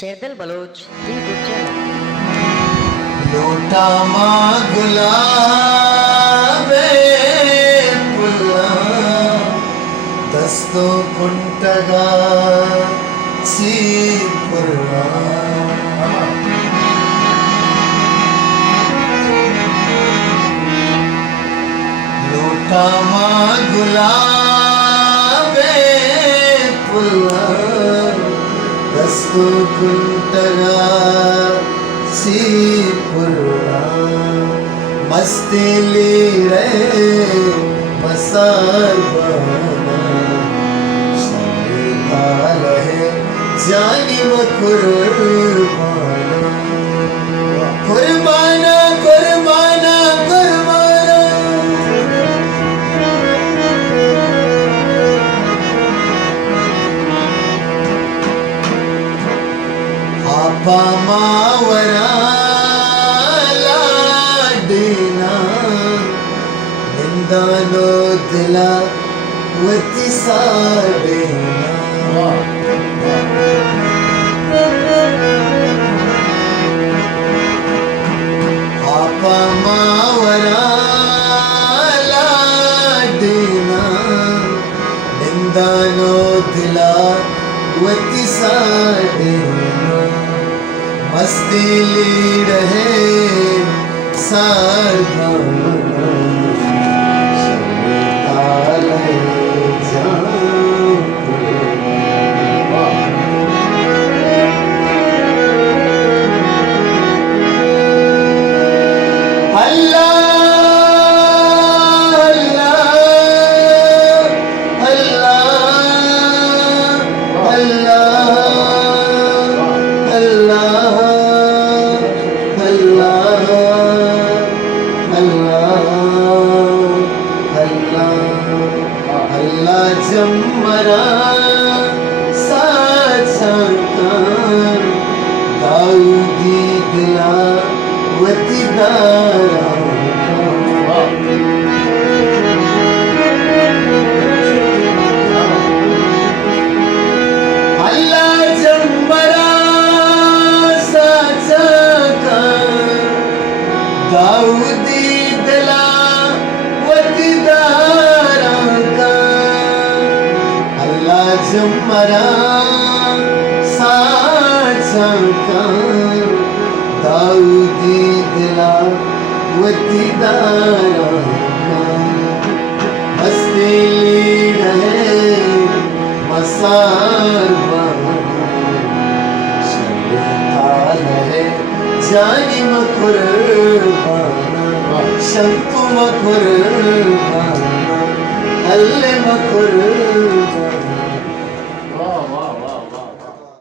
शेरदल Bloch YouTube channel. लोटा माँ गुलाबे पुल्ला दस्तो कुंटगा चीपुर्रा लोटा माँ गुलाबे पुल्ला दस्तो कुंटगा चीपुर्रा मस्ती ली रे मसाल बना संगीताल है जानी वो कुर्बाना कुर्बाना कुर्बाना कुर्बाना आपा मावरा लाडीना निंदानो दिला वती साडेना आपा मावरा लाडीना निंदानो दिला वती साडेना मस्ती ली रहे सारभाना शर्मिताल है जान अल्लाह अल्लाह अल्लाह अल्लाह अल्लाह अल्लाह अल्लाह अल्लाह जम्मरा साचाकार दाऊदी दिला वतीदारा अल्लाह जम्मरा साचाकार दाऊदी दिला वतीदारा का अल्लाह जम्मरा साचाकार दाऊदी दिला वतीदारा का मस्ती ली रहे मसार बना शर्मिताल है जानी मकुर्बाना शंकु मकुर्बाना अल्ले मकुर्बाना